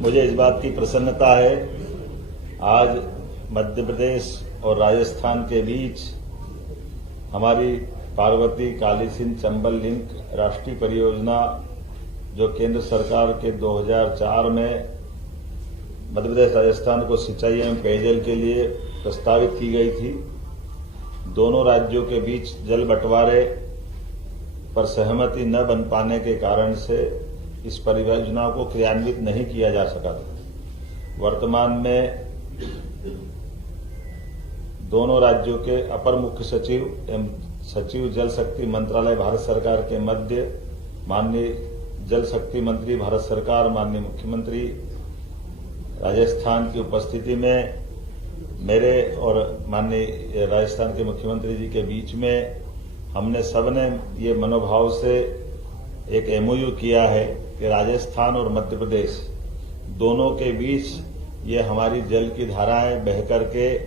मुझे इस बात की प्रसन्नता है, आज मध्य प्रदेश और राजस्थान के बीच हमारी पार्वती काली सिंध चंबल लिंक राष्ट्रीय परियोजना जो केंद्र सरकार के 2004 में मध्य प्रदेश राजस्थान को सिंचाई एवं पेयजल के लिए प्रस्तावित की गई थी। दोनों राज्यों के बीच जल बंटवारे पर सहमति न बन पाने के कारण से इस परियोजना को क्रियान्वित नहीं किया जा सका था। वर्तमान में दोनों राज्यों के अपर मुख्य सचिव एवं सचिव जल शक्ति मंत्रालय भारत सरकार के मध्य माननीय जल शक्ति मंत्री भारत सरकार माननीय मुख्यमंत्री राजस्थान की उपस्थिति में मेरे और माननीय राजस्थान के मुख्यमंत्री जी के बीच में हमने सबने ये मनोभाव से एक एमओयू किया है कि राजस्थान और मध्य प्रदेश दोनों के बीच ये हमारी जल की धाराएं बह करके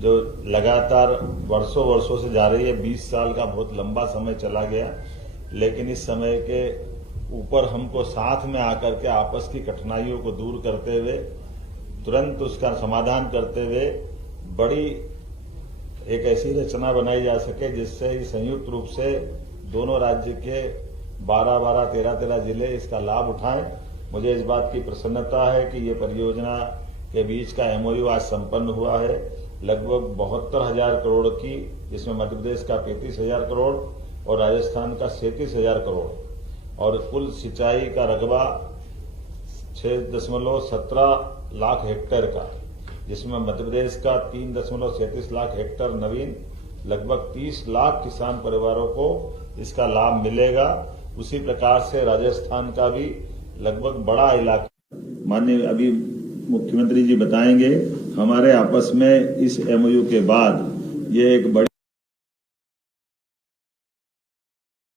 जो लगातार वर्षों वर्षों से जा रही है, 20 साल का बहुत लंबा समय चला गया, लेकिन इस समय के ऊपर हमको साथ में आकर के आपस की कठिनाइयों को दूर करते हुए तुरंत उसका समाधान करते हुए बड़ी एक ऐसी रचना बनाई जा सके जिससे संयुक्त रूप से दोनों राज्य के 12-12, 13-13 जिले इसका लाभ उठाएं। मुझे इस बात की प्रसन्नता है कि ये परियोजना के बीच का एमओयू आज संपन्न हुआ है। लगभग 72,000 करोड़ की, जिसमें मध्य प्रदेश का 35,000 करोड़ और राजस्थान का 37,000 करोड़ और कुल सिंचाई का रकबा 6.17 लाख हेक्टेयर का, जिसमें मध्य प्रदेश का 3.37 लाख हेक्टेयर नवीन, लगभग 30 लाख किसान परिवारों को इसका लाभ मिलेगा। उसी प्रकार से राजस्थान का भी लगभग बड़ा इलाका, माननीय अभी मुख्यमंत्री जी बताएंगे, हमारे आपस में इस एमओयू के बाद ये एक बड़ी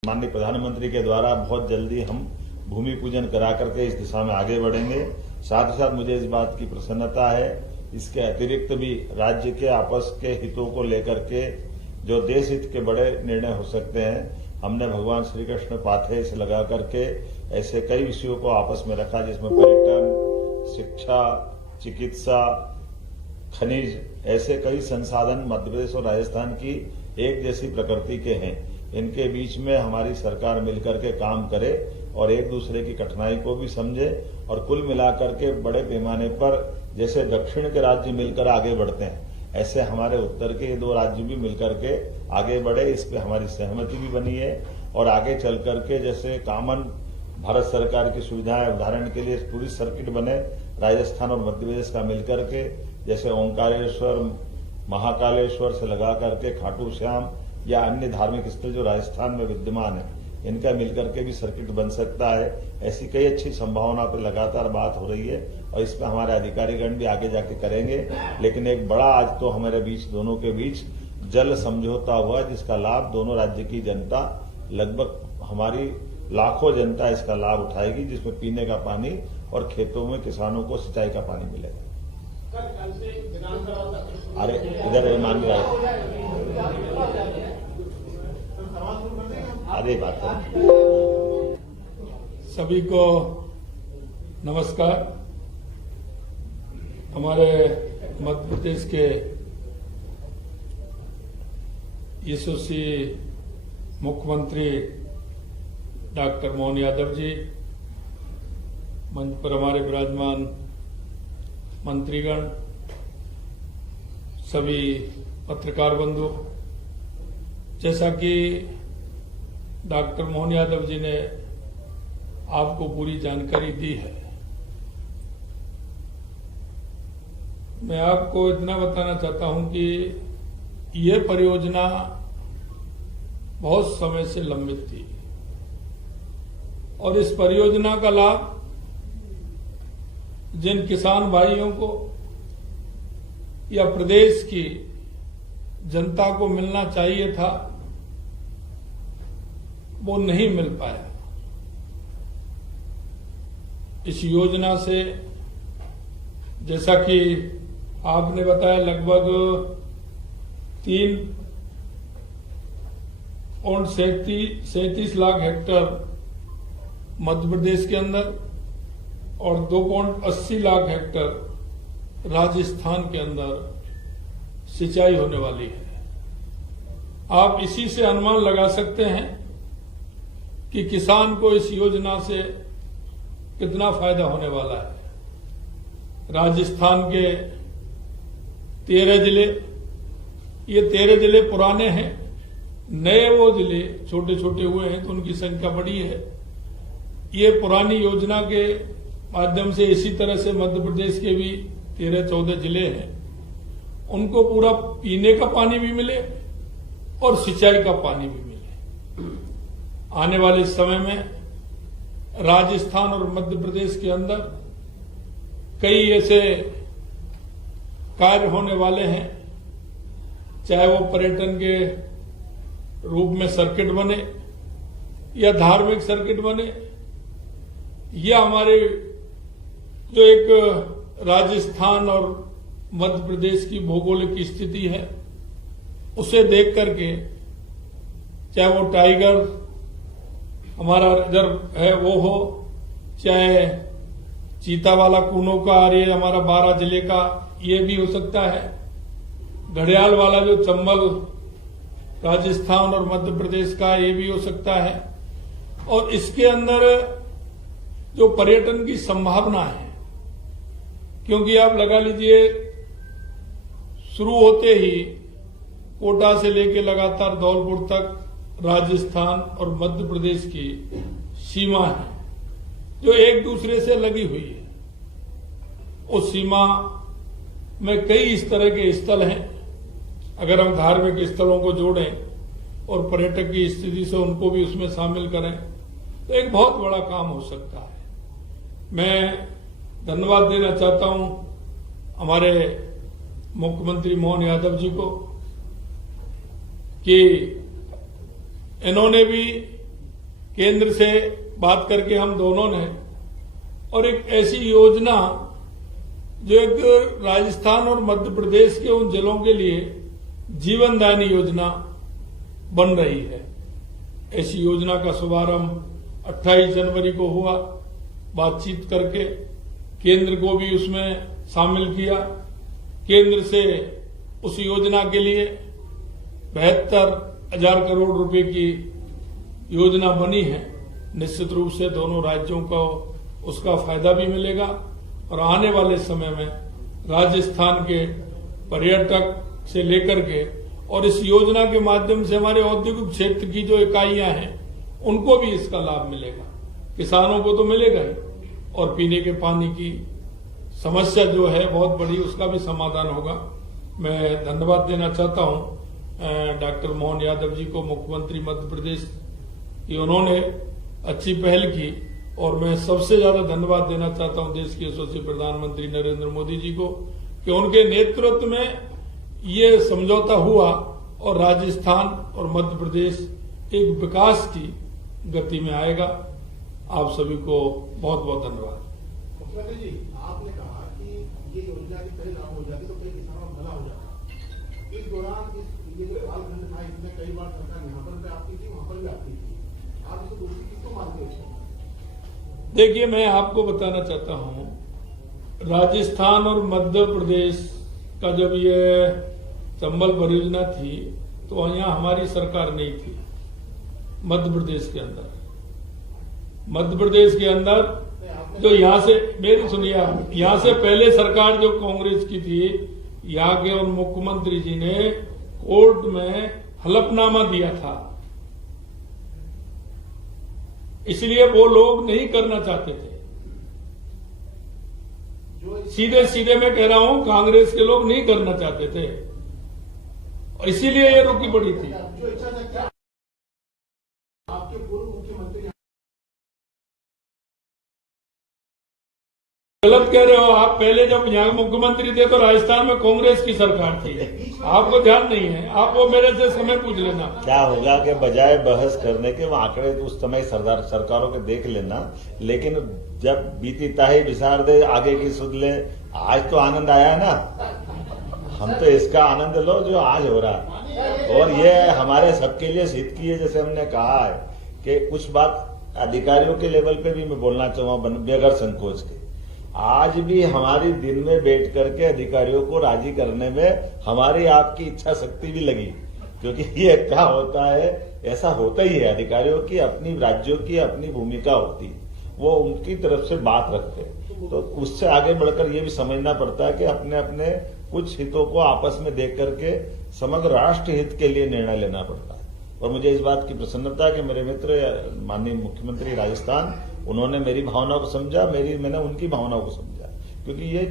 माननीय प्रधानमंत्री के द्वारा बहुत जल्दी हम भूमि पूजन करा करके इस दिशा में आगे बढ़ेंगे। साथ ही साथ मुझे इस बात की प्रसन्नता है, इसके अतिरिक्त भी राज्य के आपस के हितों को लेकर के जो देश हित के बड़े निर्णय हो सकते हैं, हमने भगवान श्री कृष्ण पाथे से लगा करके ऐसे कई विषयों को आपस में रखा, जिसमें पर्यटन, शिक्षा, चिकित्सा, खनिज, ऐसे कई संसाधन मध्य प्रदेश और राजस्थान की एक जैसी प्रकृति के हैं। इनके बीच में हमारी सरकार मिलकर के काम करे और एक दूसरे की कठिनाई को भी समझे और कुल मिलाकर के बड़े पैमाने पर जैसे दक्षिण के राज्य मिलकर आगे बढ़ते हैं, ऐसे हमारे उत्तर के दो राज्य भी मिलकर के आगे बढ़े। इस पे हमारी सहमति भी बनी है और आगे चल करके जैसे कॉमन भारत सरकार की सुविधाएं, उदाहरण के लिए पूरी सर्किट बने राजस्थान और मध्य प्रदेश का मिलकर के, जैसे ओंकारेश्वर, महाकालेश्वर से लगा करके खाटू श्याम या अन्य धार्मिक स्थल जो राजस्थान में विद्यमान है, इनका मिलकर के भी सर्किट बन सकता है। ऐसी कई अच्छी संभावना पर लगातार बात हो रही है और इस पर हमारे अधिकारीगण भी आगे जाके करेंगे। लेकिन एक बड़ा आज तो हमारे बीच, दोनों के बीच जल समझौता हुआ, जिसका लाभ दोनों राज्य की जनता, लगभग हमारी लाखों जनता इसका लाभ उठाएगी, जिसमें पीने का पानी और खेतों में किसानों को सिंचाई का पानी मिलेगा। अरे इधर मान रहा अरे बात है। सभी को नमस्कार। हमारे मध्य प्रदेश के यशस्वी मुख्यमंत्री डॉक्टर मोहन यादव जी, मंच पर हमारे विराजमान मंत्रीगण, सभी पत्रकार बंधु, जैसा कि डॉक्टर मोहन यादव जी ने आपको पूरी जानकारी दी है, मैं आपको इतना बताना चाहता हूं कि ये परियोजना बहुत समय से लंबित थी और इस परियोजना का लाभ जिन किसान भाइयों को या प्रदेश की जनता को मिलना चाहिए था, वो नहीं मिल पाया। इस योजना से, जैसा कि आपने बताया, लगभग 3.37 लाख हेक्टेयर मध्य प्रदेश के अंदर और 2.80 लाख हेक्टर राजस्थान के अंदर सिंचाई होने वाली है। आप इसी से अनुमान लगा सकते हैं कि किसान को इस योजना से कितना फायदा होने वाला है। राजस्थान के 13 जिले, ये 13 जिले पुराने हैं, नए वो जिले छोटे छोटे हुए हैं तो उनकी संख्या बड़ी है। ये पुरानी योजना के माध्यम से इसी तरह से मध्य प्रदेश के भी 13-14 जिले हैं, उनको पूरा पीने का पानी भी मिले और सिंचाई का पानी भी मिले। आने वाले समय में राजस्थान और मध्य प्रदेश के अंदर कई ऐसे कार्य होने वाले हैं, चाहे वो पर्यटन के रूप में सर्किट बने या धार्मिक सर्किट बने, या हमारे जो एक राजस्थान और मध्य प्रदेश की भौगोलिक स्थिति है उसे देख करके, चाहे वो टाइगर हमारा रिजर्व है वो हो, चाहे चीता वाला कूनो का एरिया हमारा 12 जिले का ये भी हो सकता है, घड़ियाल वाला जो चंबल राजस्थान और मध्य प्रदेश का ये भी हो सकता है। और इसके अंदर जो पर्यटन की संभावना है, क्योंकि आप लगा लीजिए शुरू होते ही कोटा से लेके लगातार धौलपुर तक राजस्थान और मध्य प्रदेश की सीमा है जो एक दूसरे से लगी हुई है। उस सीमा में कई इस तरह के स्थल हैं, अगर हम धार्मिक स्थलों को जोड़ें और पर्यटक की स्थिति से उनको भी उसमें शामिल करें तो एक बहुत बड़ा काम हो सकता है। मैं धन्यवाद देना चाहता हूं हमारे मुख्यमंत्री मोहन यादव जी को कि इन्होंने भी केंद्र से बात करके हम दोनों ने और एक ऐसी योजना जो एक राजस्थान और मध्य प्रदेश के उन जिलों के लिए जीवनदायिनी योजना बन रही है। ऐसी योजना का शुभारंभ 28 जनवरी को हुआ, बातचीत करके केंद्र को भी उसमें शामिल किया। केंद्र से उस योजना के लिए 72,000 करोड़ रुपए की योजना बनी है। निश्चित रूप से दोनों राज्यों को उसका फायदा भी मिलेगा और आने वाले समय में राजस्थान के पर्यटक से लेकर के और इस योजना के माध्यम से हमारे औद्योगिक क्षेत्र की जो इकाइयां हैं उनको भी इसका लाभ मिलेगा। किसानों को तो मिलेगा ही और पीने के पानी की समस्या जो है बहुत बड़ी, उसका भी समाधान होगा। मैं धन्यवाद देना चाहता हूं डॉक्टर मोहन यादव जी को, मुख्यमंत्री मध्य प्रदेश की, उन्होंने अच्छी पहल की। और मैं सबसे ज्यादा धन्यवाद देना चाहता हूं देश के यशस्वी प्रधानमंत्री नरेंद्र मोदी जी को कि उनके नेतृत्व में ये समझौता हुआ और राजस्थान और मध्य प्रदेश एक विकास की गति में आएगा। आप सभी को बहुत बहुत धन्यवाद। मुख्यमंत्री जी, आपने कहा कि ये योजना की कई लागू हो जाती तो कई किसानों का भला हो जाता। इस दौरान ये जो कालखंड था इसमें कई बार सरकार यहाँ पर आपकी थी, वहां पर भी आपकी थी, आप इसको दोषी किसको मानते हैं? देखिए, मैं आपको बताना चाहता हूं, राजस्थान और मध्य प्रदेश का जब ये चंबल परियोजना थी तो यहाँ हमारी सरकार नहीं थी। मध्य प्रदेश के अंदर जो यहाँ से, मेरी सुनिए, यहाँ से पहले सरकार जो कांग्रेस की थी, यहाँ के उन मुख्यमंत्री जी ने कोर्ट में हलफनामा दिया था, इसलिए वो लोग नहीं करना चाहते थे। सीधे सीधे मैं कह रहा हूं, कांग्रेस के लोग नहीं करना चाहते थे और इसीलिए ये रुकी पड़ी थी। जो इच्छा से क्या आपके पूर्व मुख्यमंत्री गलत कह रहे हो आप। पहले जब यहाँ मुख्यमंत्री थे तो राजस्थान में कांग्रेस की सरकार थी, आपको ध्यान नहीं है। आप वो मेरे से समय पूछ लेना। क्या होगा कि बजाय बहस करने के वो आंकड़े उस समय सरकारों के देख लेना, लेकिन जब बीती ताही विसार दे आगे की सुध ले। आज तो आनंद आया ना, हम तो इसका आनंद लो जो आज हो रहा है। और ये हमारे सबके लिए हित की है। जैसे हमने कहा है कि कुछ बात अधिकारियों के लेवल पे भी मैं बोलना चाहूंगा बगैर संकोच के। आज भी हमारी दिन में बैठ करके अधिकारियों को राजी करने में हमारी आपकी इच्छा शक्ति भी लगी, क्योंकि ये क्या होता है, ऐसा होता ही है। अधिकारियों की अपनी, राज्यों की अपनी भूमिका होती है, वो उनकी तरफ से बात रखते हैं। तो उससे आगे बढ़कर ये भी समझना पड़ता है कि अपने अपने कुछ हितों को आपस में देख करके समग्र राष्ट्र हित के लिए निर्णय लेना पड़ता है। और मुझे इस बात की प्रसन्नता है कि मेरे मित्र माननीय मुख्यमंत्री राजस्थान, उन्होंने मेरी भावना को समझा, मैंने उनकी भावना को समझा। क्योंकि ये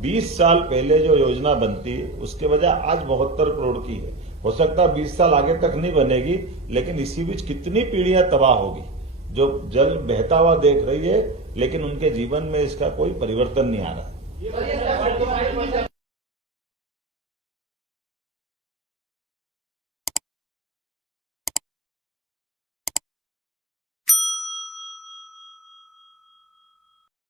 20 साल पहले जो योजना बनती, उसके बजाय आज 72 करोड़ की है। हो सकता है 20 साल आगे तक नहीं बनेगी, लेकिन इसी बीच कितनी पीढ़ियां तबाह होगी जो जल बहता हुआ देख रही है, लेकिन उनके जीवन में इसका कोई परिवर्तन नहीं आ रहा।